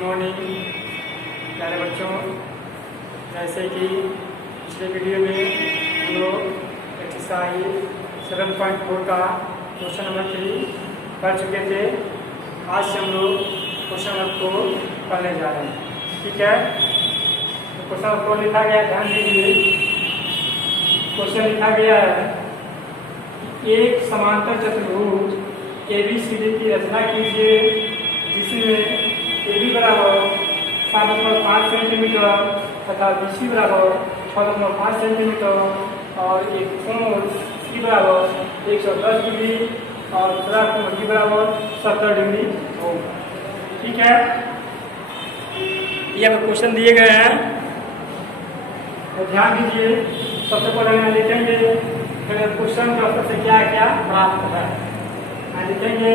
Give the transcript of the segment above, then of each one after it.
Morning प्यारे बच्चों। जैसे कि पिछले वीडियो में हम लोग एक्सरसाइज 7.4 का क्वेश्चन नंबर 3 कर चुके थे। आज से हम लोग क्वेश्चन नंबर 4 पढ़ने जा रहे हैं। ठीक है, तो क्वेश्चन नंबर 4 लिखा गया, ध्यान दीजिए। क्वेश्चन लिखा गया है, एक समांतर चतुर्भुज ABCD की रचना कीजिए जिसमें AB बराबर 7.5 सेंटीमीटर तथा BC बराबर 6.5 सेंटीमीटर और एक कोण C बराबर 110 डिग्री और दूसरा कोण D बराबर 70 डिग्री हो। ठीक है, ये अब क्वेश्चन दिए गए हैं, तो ध्यान दीजिए। सबसे पहले यहाँ लिखेंगे क्वेश्चन का उत्तर से क्या क्या प्राप्त है। यहाँ लिखेंगे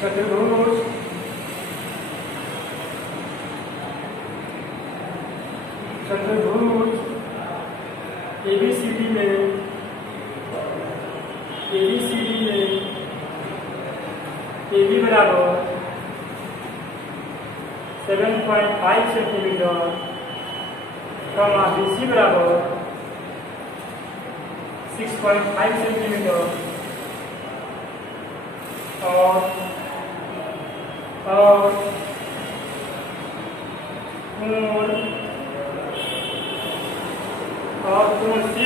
चतुर्भुज ABCD में AB बराबर 7.5 सेंटीमीटर, BC बराबर 6.5 सेंटीमीटर और कोण C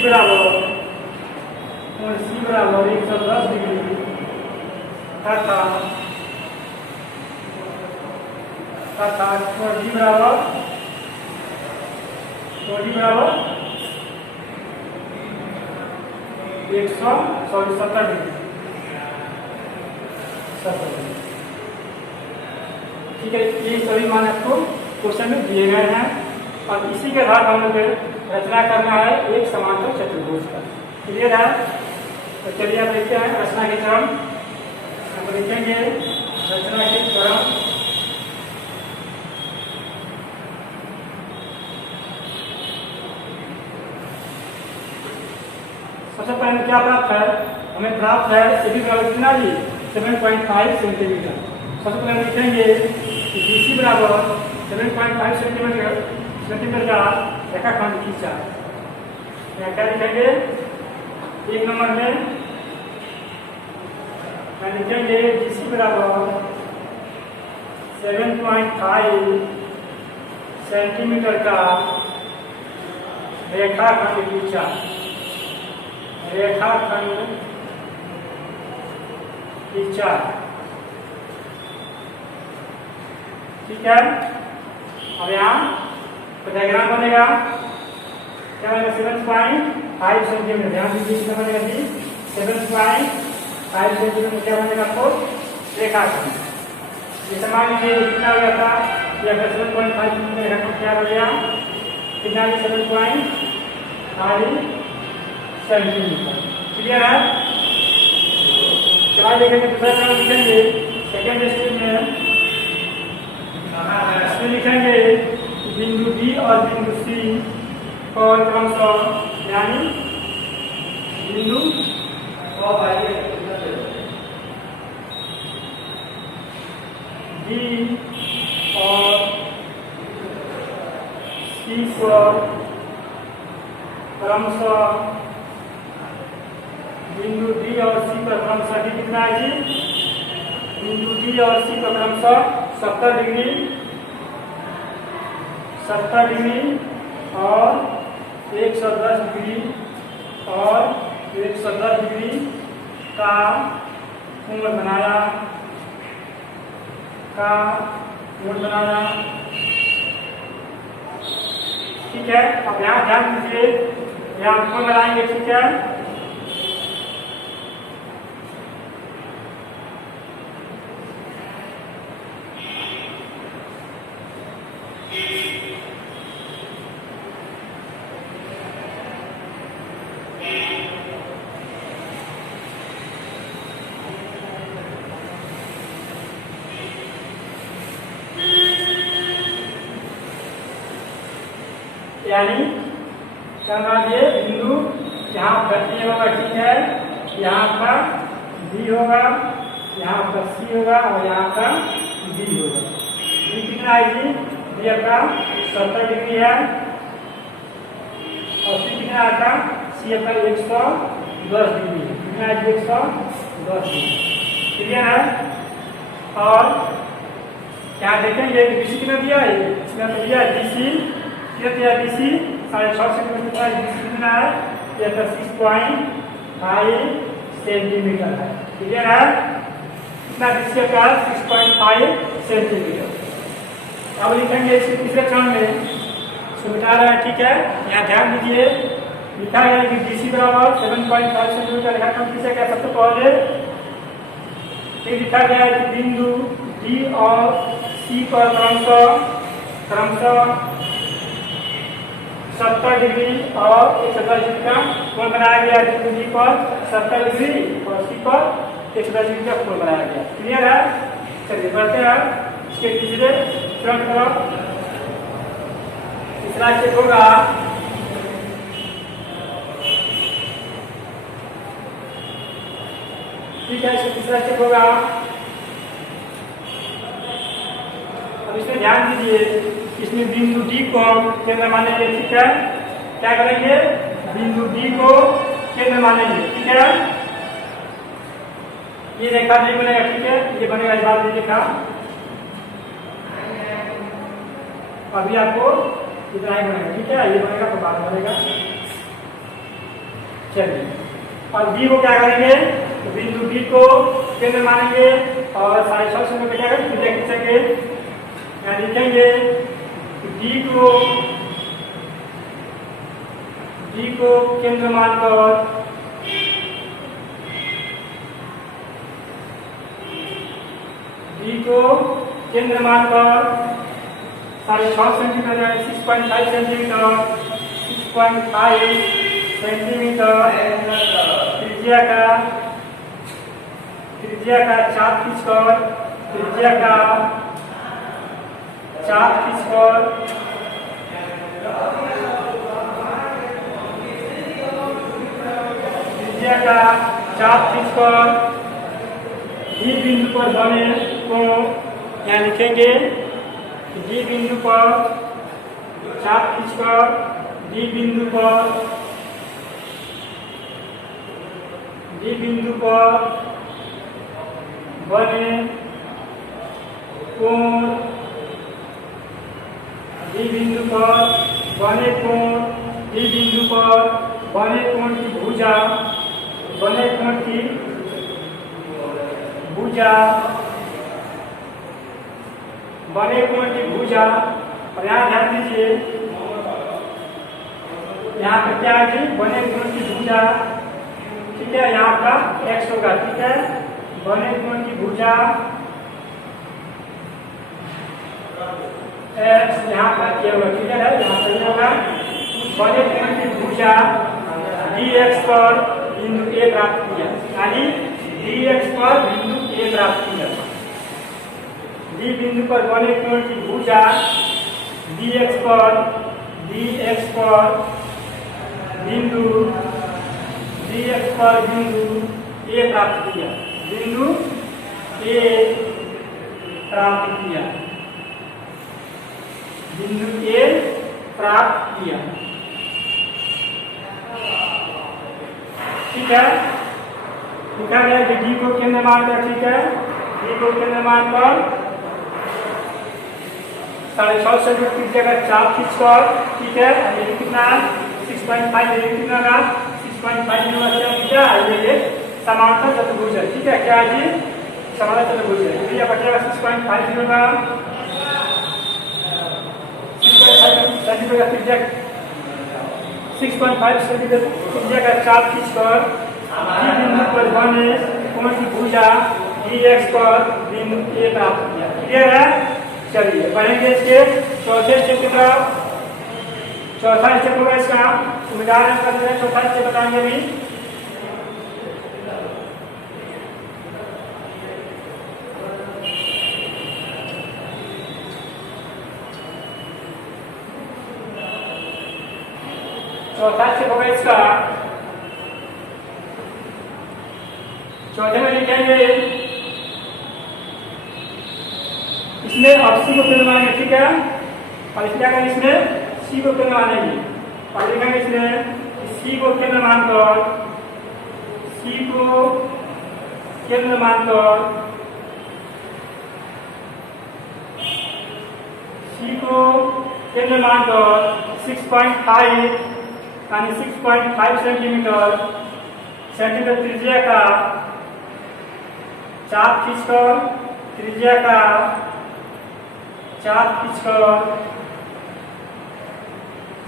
बराबर 110 डिग्री तथा कोण D बराबर 70 डिग्री। ठीक है, ये सभी मान आपको क्वेश्चन में दिए गए हैं और इसी के आधार पर हम लोग रचना करना है एक समांतर चतुर्भुज का। क्लियर है? तो चलिए आप देखते हैं रचना के क्रम। हम लिखेंगे रचना के क्रम। सबसे पहले क्या प्राप्त है? हमें प्राप्त है AB बराबर कितना जी 7.5 सेंटीमीटर। सबसे पहले लिखेंगे BC बराबर 7.5 सेंटीमीटर का रेखाखंड खींचा। यहाँ क्या लिखेंगे? एक नंबर में लिखेंगे BC बराबर 7.5 सेंटीमीटर का रेखाखंड खींचा। ठीक है, अब यहाँ तो डायग्राम बनेगा। क्या बनेगा? 7.5 सेंटीमीटर। ध्यान दीजिए कितना बनेगा जी 7.5 सेंटीमीटर। क्या बनेगा आपको? रेखाखंड। जैसे मान लीजिए कितना हो गया था, या 7.5 सेंटीमीटर रेखाखंड क्या हो गया? कितना? 7.5 सेंटीमीटर। क्लियर है? चलिए देखेंगे दूसरा क्रम लिखेंगे। सेकेंड स्टेप में इसमें लिखेंगे बिंदु B और बिंदु C और क्रमशः, यानी बिंदु B और C पर क्रमशः बिंदु D और C पर क्रमशः कितना है जी? बिंदु D और C पर क्रमशः 70 डिग्री और 110 डिग्री का कोण बनाया। ठीक है, अब यहाँ ध्यान दीजिए, यहाँ कोण बनाएंगे। ठीक है, यानी करना ये बिंदु यहाँ पर A होगा। ठीक है, यहाँ पर B होगा, यहाँ पर C होगा और यहाँ पर डी होगा। डी कितना है जी? डी आपका 70 डिग्री है और सी कितना आता? सी आपका 110 डिग्री है। कितना है? 110 डिग्री। क्लियर है? और क्या देखेंगे कि बीसी कितना दिया है? इसमें तो दिया है बीसी कितना दिया है? बीसी 6.5 सेंटीमीटर है। बीसी कितना है? ये आपका 6.5 सेंटीमीटर है। क्लियर है? कितना बीसी आपका? 6.5 सेंटीमीटर। अब लिखेंगे इसके तीसरे चरण में, इसको मिटा रहे हैं। ठीक है, यहाँ ध्यान दीजिए, लिखा गया है कि बीसी बराबर 7.5 सेंटीमीटर लिखा था। किसे क्या? सबसे पहले लिखा गया है कि बिंदु डी और सी पर क्रमशः 70 डिग्री और 110 डिग्री का कोण बनाया गया। बिंदु डी पर 70 डिग्री और सी पर 110 डिग्री का कोण बनाया गया। क्लियर है? चलिए बढ़ते हैं इसके तीसरे चरण की तरफ। तीसरा स्टेप होगा ठीक है, इसका तीसरा स्टेप होगा। अब इसमें ध्यान दीजिए, इसमें बिंदु डी को केंद्र मानेंगे। ठीक है, क्या करेंगे? बिंदु डी को केंद्र मानेंगे। ठीक है, ये रेखा नहीं बनेगा। ठीक है, ये बनेगा इस बार नहीं रेखा। अभी आपको इतना ही बनेगा। ठीक है, ये बनेगा तो बाद बनेगा। चलिए, और बी को क्या करेंगे? तो बिंदु डी को केंद्र मानेंगे और 6.5 सेंटीमीटर क्या करेंगे? त्रिज्या खींचेंगे। यहाँ लिखेंगे डी को केंद्र मानकर डी को केंद्र मानकर 6.5 सेंटीमीटर 6.5 सेंटीमीटर 6.5 सेंटीमीटर त्रिज्या का चाप खींचकर त्रिज्या का चाप खींचकर डी बिंदु पर बने कोण यहाँ लिखेंगे। डी बिंदु पर चाप खींचकर डी बिंदु पर बने कोण डी बिंदु पर बने कोण की भुजा और यहाँ ध्यान दीजिए, यहाँ पे क्या है? बने कोण की भुजा। ठीक है, यहाँ का x होगा। ठीक है, बने कोण की भुजा x यहाँ का ये होगा। ठीक है, यहाँ पर ये होगा बने कोण की भुजा dx पर बिंदु A प्राप्त किया। यानी dx पर बिंदु A प्राप्त किया। D बिंदु पर बने कोण की भुजा dx पर बिंदु A प्राप्त किया। बिंदु A प्राप्त किया। ठीक है, लिखा गया कि डी को केंद्र मानकर। ठीक है, डी को केंद्र मानकर 6.5 सेंटीमीटर की जगह चाप खींचकर। ठीक है, ये कितना 6.5 कितना का 6.5 क्या ये समांतर चतुर्भुज है। ठीक है, क्या है जी? समांतर चतुर्भुज है। तो ये बचेगा 6.5 का 6.5 त्रिज्या 6.5 सेंटीमीटर त्रिज्या का चाप खींचकर डी बिंदु पर बने कोण की भुजा dx पर बिंदु A प्राप्त किया। क्लियर है? चलिए बढ़ेंगे इसके चौथे स्टेप की तरफ। चौथा स्टेप होगा इसका उदाहरण करते हैं। चौथा स्टेप बताएंगे अभी। चौथा स्टेप होगा इसका। चौथे में लिखेंगे इसमें अब सी को केंद्र मानेंगे, ठीक है। और क्या करेंगे, इसमें सी को केंद्र मानेंगे और लिखेंगे इसमें सी को केंद्र मानकर, सी को केंद्र मानकर, सी को केंद्र मानकर 6.5 यानी 6.5 सेंटीमीटर त्रिज्या का चाप खींचकर, त्रिज्या का चाप खींचकर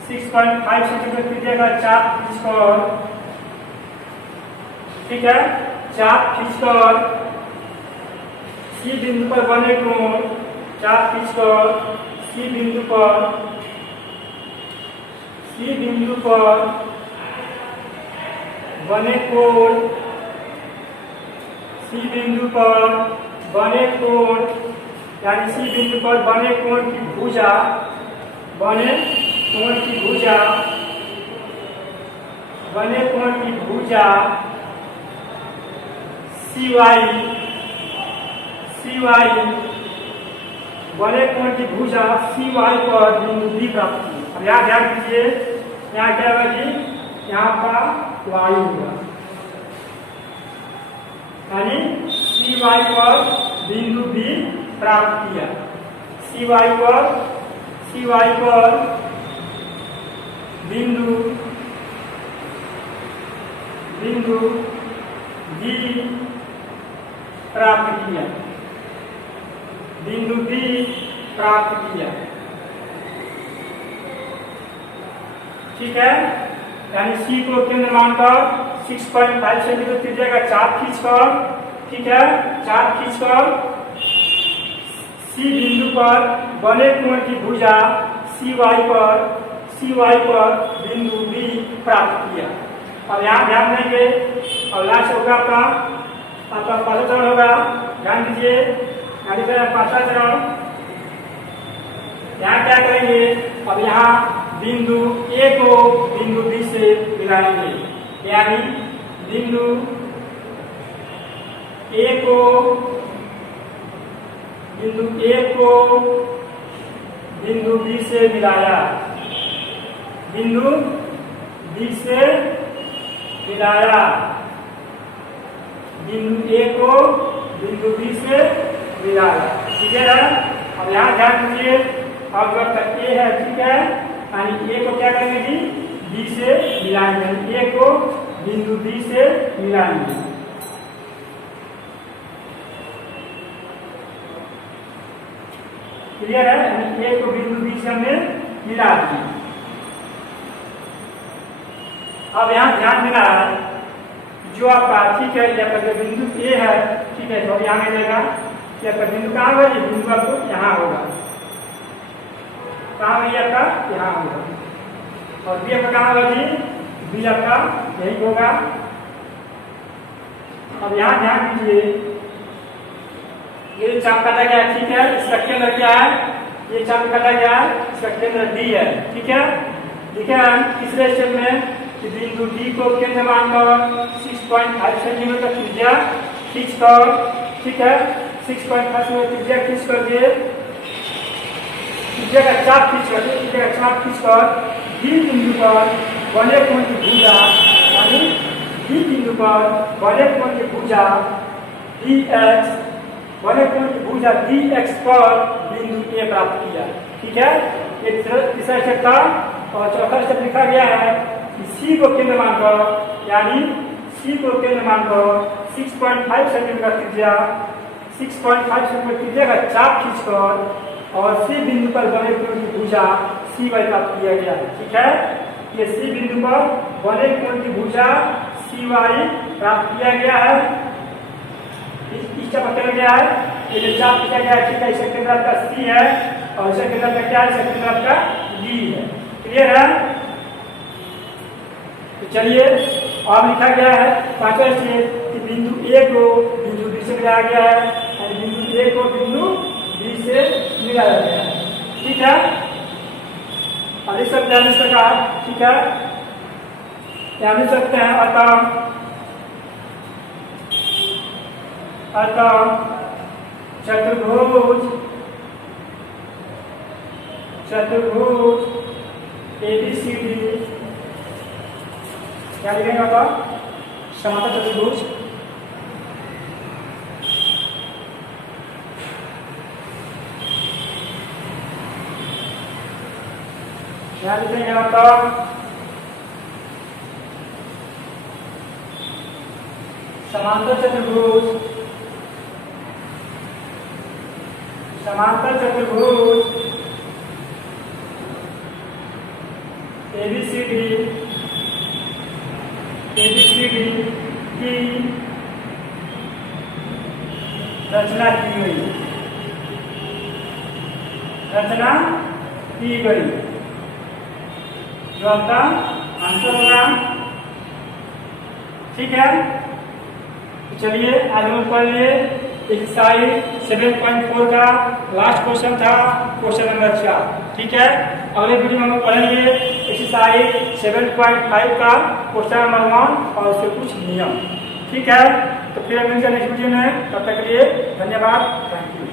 6.5 सेंटीमीटर त्रिज्या का चाप खींचकर, ठीक है, चाप खींचकर सी बिंदु पर बने कोण, चाप खींचकर सी बिंदु पर, सी बिंदु पर बने कोण, सी बिंदु पर बने कोण यानी सी बिंदु पर बने कोण की भुजा, बने कोण की भुजा, बने कोण की भुजा सी वाई, सी वाई, बने कोण की भुजा सी वाई पर बिंदु बी प्राप्त की। अब यहाँ ध्यान दीजिए, यहाँ क्या होगा जी, यहाँ का वायु होगा यानी सी वाई पर बिंदु बी प्राप्त किया। सी वाई पर, सी वाई पर बिंदु, बिंदु बी प्राप्त किया, बिंदु बी प्राप्त किया, ठीक है। यानी सी को केंद्र मानकर 6.5 सेंटीमीटर त्रिज्या का चाप खींचकर, ठीक है, चाप खींचकर सी बिंदु पर बने कोण की भुजा सी वाई पर, सी वाई पर बिंदु बी प्राप्त किया। अब यहाँ ध्यान देंगे और लास्ट होगा आपका पांचवा चरण होगा, ध्यान दीजिए, पांचवा चरण। यहाँ क्या करेंगे, अब यहाँ बिंदु ए को बिंदु बी से मिलाएंगे, यानी बिंदु ए को, बिंदु ए को बिंदु बी से मिलाया, बिंदु बी से मिलाया, बिंदु ए को बिंदु बी से मिलाया, ठीक है ना। अब यहाँ ध्यान दीजिए, अब जब ए है, ठीक है, यानी ए को क्या करेंगे जी, बी से मिलाएंगे, ए को बिंदु बी से मिलाएंगे, क्लियर है। यानी ए को बिंदु बी से हमने मिला दिया। अब यहाँ ध्यान देना है, जो आपका, ठीक है, यहाँ पर जो बिंदु ए है, ठीक है, तो यहाँ मिलेगा, यहाँ पर बिंदु कहाँ होगा, ये बिंदु आपको यहाँ होगा, कहाँ होगा आपका, यहाँ होगा, और बी आपका कहाँ होगा जी, बी आपका यही होगा। अब यहाँ ध्यान दीजिए, ये चाप काटा गया है, ठीक है, इसका केंद्र क्या है, ये चाप काटा गया है, इसका केंद्र डी है, ठीक है। देखिए तीसरे स्टेप में कि बिंदु डी को केंद्र मानकर 6.5 सेंटीमीटर त्रिज्या खींचकर, ठीक है, 6.5 सेंटीमीटर त्रिज्या खींच करके त्रिज्या का चाप खींचकर, त्रिज्या का चाप खींचकर डी बिंदु पर बने कोण की भुजा, यानी डी बिंदु पर बने कोण की भुजा डी एक्स, बने कोण की भुजा डी एक्स पर बिंदु ए प्राप्त किया, ठीक है। ये तीसरा स्टेप था। और चौथा स्टेप लिखा गया है कि सी को केंद्र मानकर, यानी सी को केंद्र मानकर 6.5 सेंटीमीटर त्रिज्या, 6.5 सेंटीमीटर त्रिज्या का चाप खींचकर और सी बिंदु पर बने कोण की भुजा सी वाई प्राप्त किया गया है, ठीक है। ये सी बिंदु पर बने कोण की भुजा सी वाई प्राप्त किया गया है, इसका पता गया है, ये जो चाप खींचा गया है, ठीक है, इसका केंद्र आपका सी है और इसका केंद्र आपका क्या है, इसका केंद्र आपका डी है, क्लियर है। तो चलिए अब लिखा गया है पांचवा स्टेप कि बिंदु ए को बिंदु बी से मिलाया गया है, यानी बिंदु ए को बिंदु बी से मिलाया गया है, ठीक है। अब इस सब ध्यान से कहा, ठीक है, ध्यान लिख सकते हैं। अतः चतुर्भुज चतुर्भुज ABCD क्या लिखेंगे बताओ? समांतर चतुर्भुज क्या लिखेंगे बताओ? समांतर चतुर्भुज ABCD की रचना की गई जो आपका आंसर होगा। ठीक है, तो चलिए आज हम पढ़ लिए एक्सरसाइज 7.4 का लास्ट क्वेश्चन था, क्वेश्चन नंबर 4। ठीक है, अगले वीडियो में हम पढ़ेंगे एक्सरसाइज 7.5 का क्वेश्चन नंबर 1 और उसके कुछ नियम। ठीक है, तो फिर मिलते हैं नेक्स्ट वीडियो में, तब तक के लिए धन्यवाद, थैंक यू।